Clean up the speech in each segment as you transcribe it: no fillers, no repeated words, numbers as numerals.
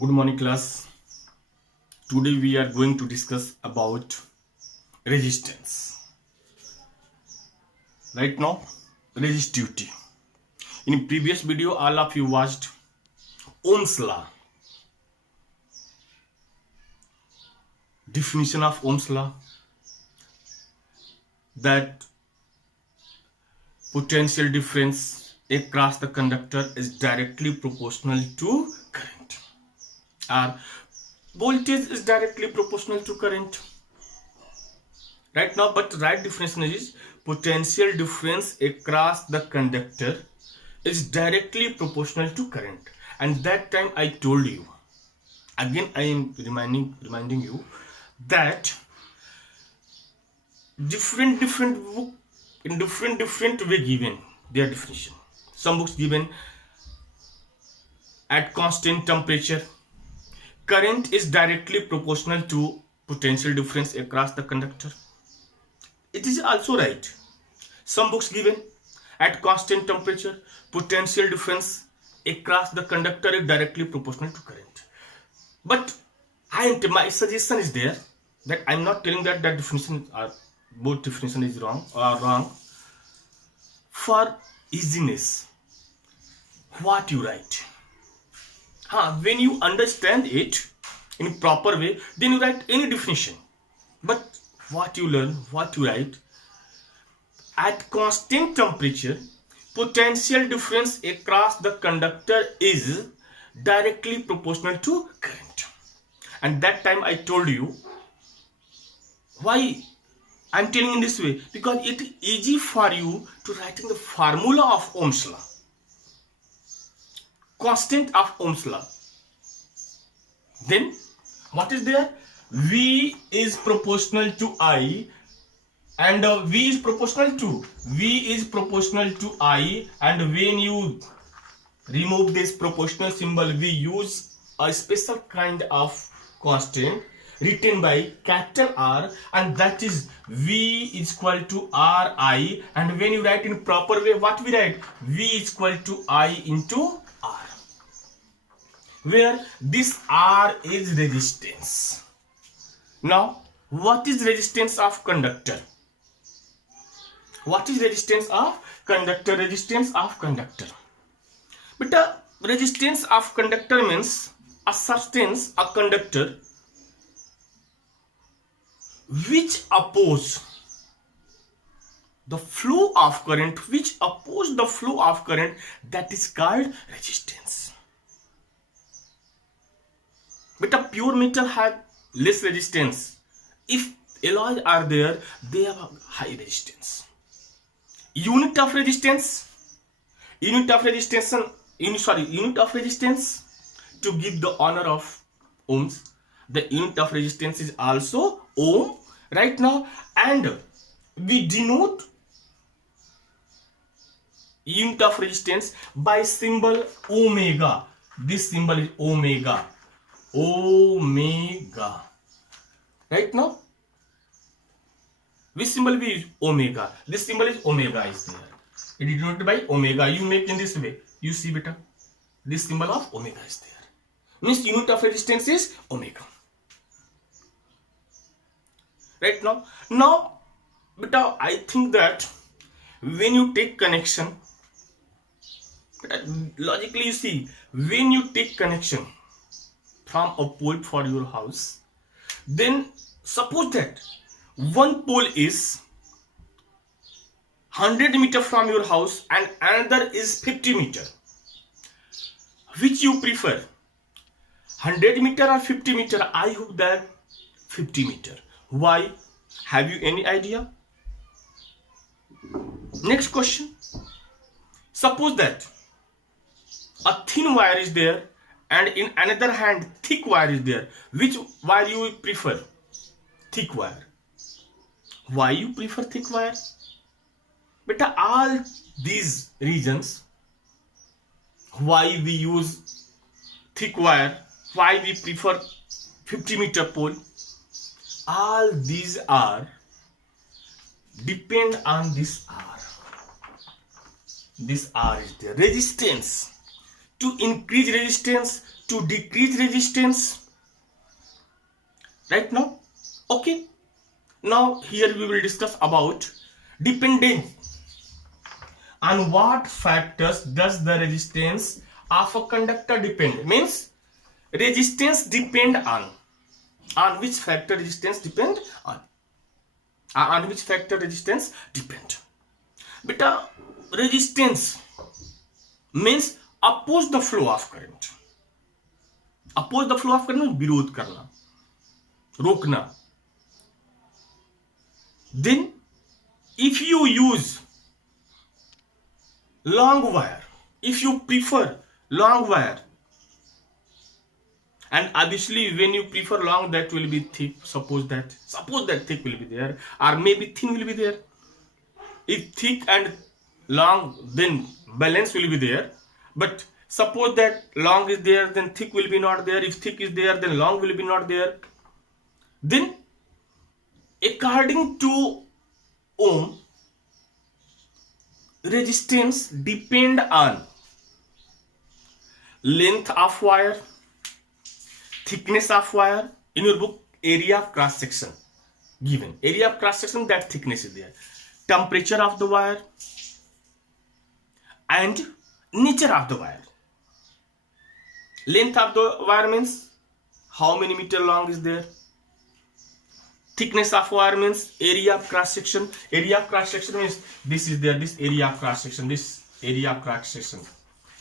Good morning, class. Today we are going to discuss about resistance. Right now, resistivity. In previous video, all of you watched Ohm's law. Definition of Ohm's law, that potential difference across the conductor is directly proportional to current, or voltage is directly proportional to current. Right now, but right definition is potential difference across the conductor is directly proportional to current. And that time I told you, again I am reminding you that different book in different way given their definition. Some books given at constant temperature current is directly proportional to potential difference across the conductor. It is also right. Some books given at constant temperature potential difference across the conductor is directly proportional to current. But my suggestion is there that I'm not telling that definition are both definition is wrong or wrong. For easiness, what you write, when you understand it in proper way, then you write any definition. But what you learn, what you write, at constant temperature potential difference across the conductor is directly proportional to current. And that time I told you why I'm telling in this way, because it is easy for you to writing the formula of Ohm's law, constant of Ohm's law. Then what is there? V is proportional to I, and V is proportional to I, and when you remove this proportional symbol, we use a special kind of constant written by capital R, and that is V is equal to Ri. And when you write in proper way, what we write? V is equal to I into R, where this R is resistance. Now, what is resistance of conductor? What is resistance of conductor? Resistance of conductor. But the resistance of conductor means a substance, a conductor, which oppose the flow of current, that is called resistance. But a pure metal have less resistance. If alloys are there, they have a high resistance. Unit of resistance to give the honor of ohms. The unit of resistance is also ohm right now, and we denote unit of resistance by symbol omega. This symbol is omega. Right now, which symbol we use? Omega. This symbol is omega is there. It is denoted by omega. You make in this way. You see better. This symbol of omega is there. Means unit of resistance is omega. Right now. Now, beta, I think that when you take connection, logically you see, when you take connection from a pole for your house, then suppose that one pole is 100 meter from your house and another is 50 meter. Which you prefer? 100 meter or 50 meter? I hope that 50 meter. Why? Have you any idea? Next question. Suppose that a thin wire is there and in another hand thick wire is there. Which wire you prefer? Thick wire. Why you prefer thick wire? But all these reasons why we use thick wire, why we prefer 50 meter pole, all these are depend on this R. This R is there. Resistance. To increase resistance, to decrease resistance. Right now, okay. Now here we will discuss about dependence. On what factors does the resistance of a conductor depend? Means resistance depend on which factor resistance depend on which factor resistance depend. Beta, resistance means oppose the flow of current. Oppose the flow of current means विरोध करना, रोकना. Then if you use long wire, if you prefer long wire, and obviously when you prefer long, that will be thick. Suppose that thick will be there, or maybe thin will be there. If thick and long, then balance will be there. But suppose that long is there, then thick will be not there. If thick is there, then long will be not there. Then according to Ohm, resistance depend on length of wire, thickness of wire. In your book, area of cross section given. Area of cross section, that thickness is there. Temperature of the wire and nature of the wire. Length of the wire means how many meter long is there. Thickness of wire means area of cross section. Area of cross section means this is there, this area of cross section, this area of cross section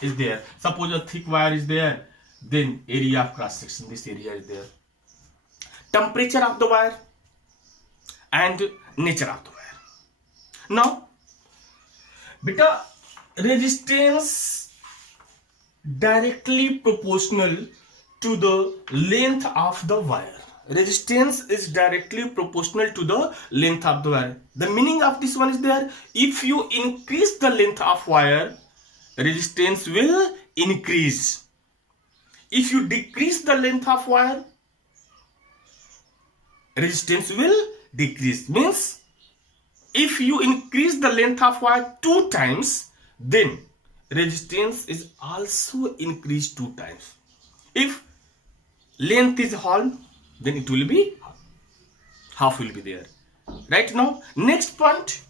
is there. Suppose a thick wire is there, then area of cross section, this area is there. Temperature of the wire and nature of the wire. Now, beta, resistance directly proportional to the length of the wire. Resistance is directly proportional to the length of the wire. The meaning of this one is there. If you increase the length of wire, resistance will increase. If you decrease the length of wire, resistance will decrease. Means if you increase the length of wire 2 times, then resistance is also increased 2 times. If length is half, then it will be half will be there. Right now, next point,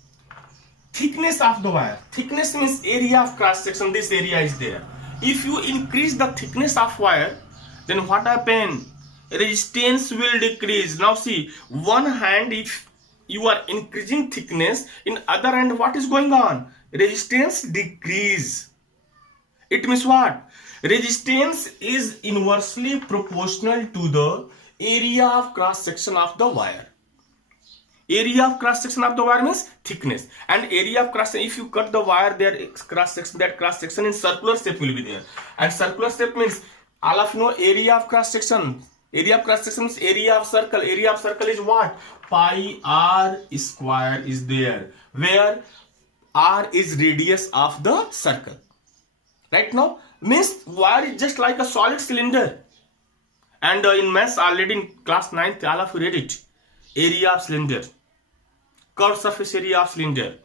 thickness of the wire. Thickness means area of cross section. This area is there. If you increase the thickness of wire, then what happen? Resistance will decrease. Now see, one hand, if you are increasing thickness, in other hand, what is going on? Resistance decrease. It means what? Resistance is inversely proportional to the area of cross section of the wire. Area of cross section of the wire means thickness, and area of cross section, if you cut the wire, there cross section, that cross section in circular shape will be there. And circular shape means, all of you know area of cross section. Area of cross section is area of circle. Area of circle is what? Pi r square is there, where r is radius of the circle. Right now, means wire is just like a solid cylinder. And in maths already in class 9th, all of you read it. Area of cylinder, curved surface area of cylinder,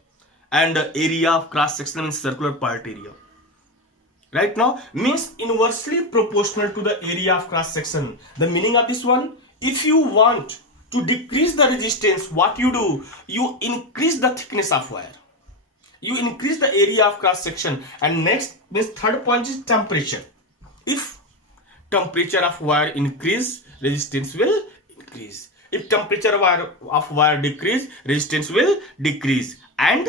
and area of cross section means circular part area. Right now, means inversely proportional to the area of cross section. The meaning of this one, if you want to decrease the resistance, what you do? You increase the thickness of wire. You increase the area of cross section. And next, means third point is temperature. If temperature of wire increase, resistance will increase. If temperature of wire decrease, resistance will decrease. And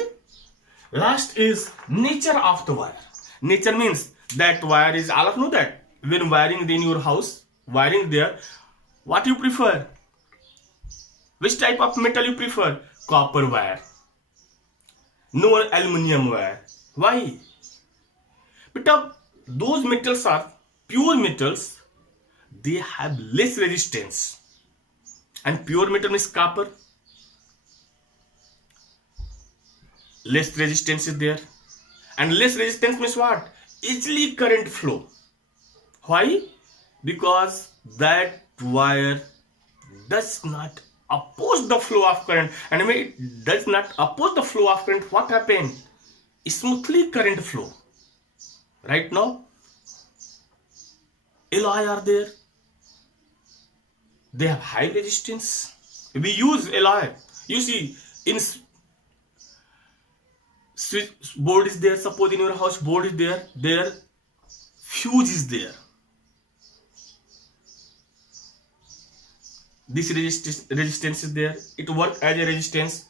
last is nature of the wire. Nature means that wire is, all of you know that when wiring in your house, wiring there, what you prefer? Which type of metal you prefer? Copper wire. No aluminum wire. Why? Because those metals are pure metals, they have less resistance. And pure metal means copper. Less resistance is there. And less resistance means what? Easily current flow. Why? Because that wire does not oppose the flow of current. And when it does not oppose the flow of current, what happens? Smoothly current flow. Right now, alloy are there. They have high resistance. We use alloy. You see, in board is there. Suppose in your house board is there. There fuse is there. This resistance is there. It works as a resistance.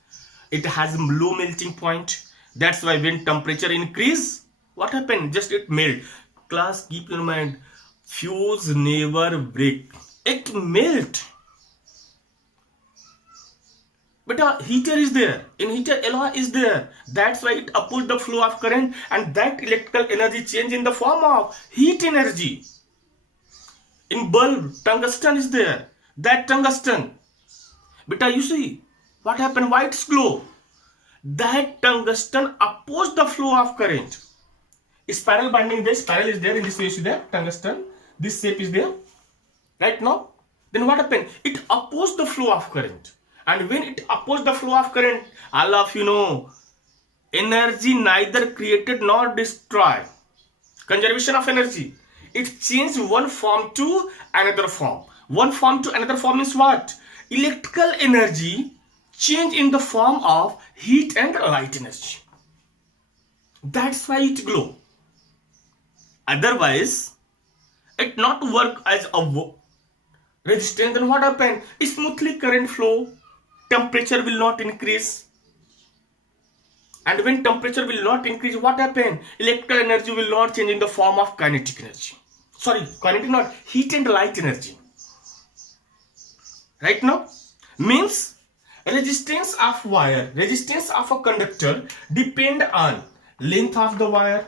It has low melting point. That's why when temperature increase, what happen? Just it melt. Class, keep in mind, fuse never break. It melt. But a heater is there. In heater, alloy is there. That's why it opposes the flow of current, and that electrical energy change in the form of heat energy. In bulb, tungsten is there. That tungsten. But you see, what happened? Why it's glow? That tungsten opposes the flow of current. Spiral binding there. Spiral is there. In this way, you see that tungsten. This shape is there. Right now? Then what happened? It opposes the flow of current. And when it opposes the flow of current, all of you know, energy neither created nor destroyed. Conservation of energy. It changes one form to another form. One form to another form is what? Electrical energy change in the form of heat and light energy. That's why it glow. Otherwise, it not work as a resistance. Then what happen? Smoothly current flow. Temperature will not increase. And when temperature will not increase, what happen? Electrical energy will not change in the form of kinetic energy. Sorry, kinetic not, heat and light energy. Right now? Means resistance of wire, resistance of a conductor depend on length of the wire,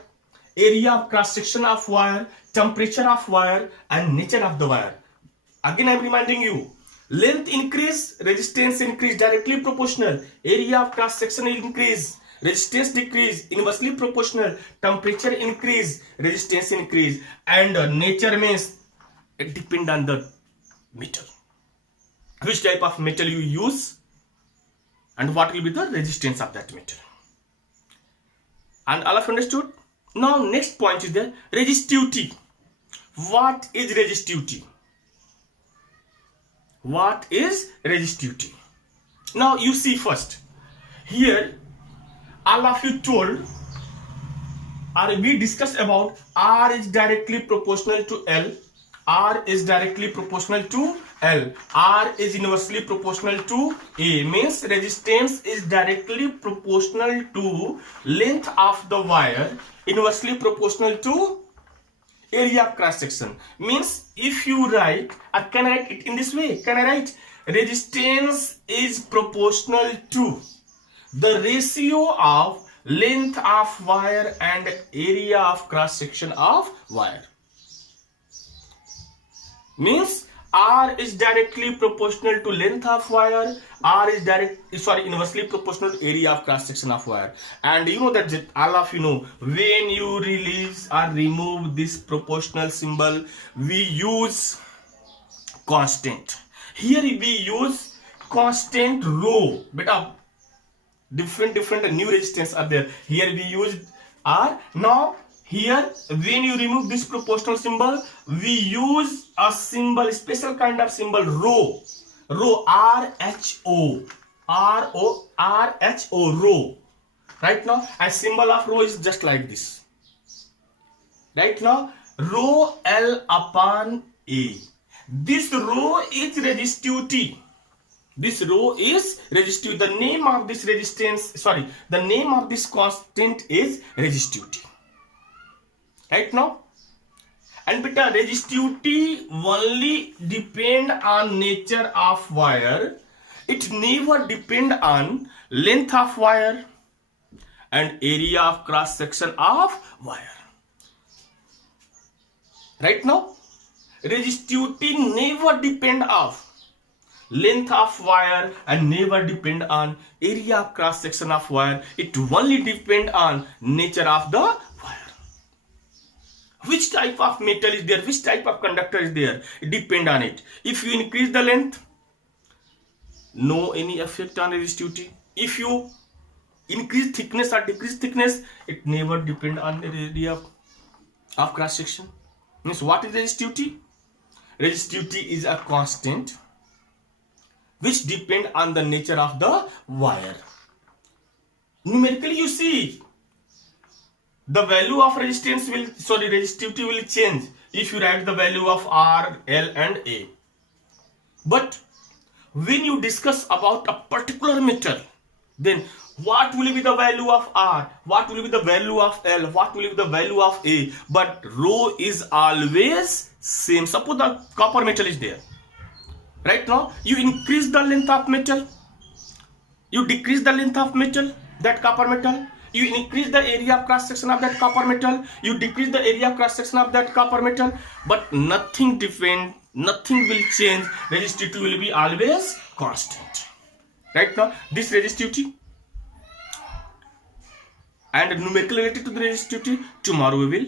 area of cross section of wire, temperature of wire, and nature of the wire. Again, I am reminding you, length increase, resistance increase, directly proportional. Area of cross section increase, resistance decrease, inversely proportional. Temperature increase, resistance increase. And nature means it depends on the metal. Which type of metal you use and what will be the resistance of that metal. And all of you understood? Now next point is the resistivity. What is resistivity? What is resistivity? Now you see first. Here all of you told or we discussed about R is directly proportional to L. R is directly proportional to L. R is inversely proportional to A. Means resistance is directly proportional to length of the wire, inversely proportional to area of cross section. Means if you write, I can write it in this way. Can I write? Resistance is proportional to the ratio of length of wire and area of cross section of wire. Means R is directly proportional to length of wire. R is inversely proportional to area of cross section of wire. And you know that all of you know, when you release or remove this proportional symbol, we use constant. Here we use constant rho. Beta, different new resistance are there. Here we use R. Now here, when you remove this proportional symbol, we use a symbol, special kind of symbol, rho. Rho, R-H-O. R-O-R-H-O, rho. Right now, a symbol of rho is just like this. Right now, rho L upon A. This rho is resistivity. This rho is resistivity. The name of this the name of this constant is resistivity. Right now, and beta resistivity only depend on nature of wire. It never depend on length of wire and area of cross section of wire. Right now, resistivity never depend on length of wire and never depend on area of cross section of wire. It only depend on nature of the wire. Which type of metal is there, which type of conductor is there, it depend on it. If you increase the length, no any effect on resistivity. If you increase thickness or decrease thickness, it never depend on the area of cross section. Means what is resistivity? Resistivity is a constant which depend on the nature of the wire. Numerically, you see the value of resistivity will change if you write the value of R, L and A. But when you discuss about a particular metal, then what will be the value of R, what will be the value of L, what will be the value of A, but rho is always same. Suppose the copper metal is there. Right now, you increase the length of metal, you decrease the length of metal, that copper metal, you increase the area of cross section of that copper metal, you decrease the area of cross section of that copper metal, but nothing different, nothing will change. Resistivity will be always constant. Right now, this resistivity and numerically related to the resistivity, tomorrow we will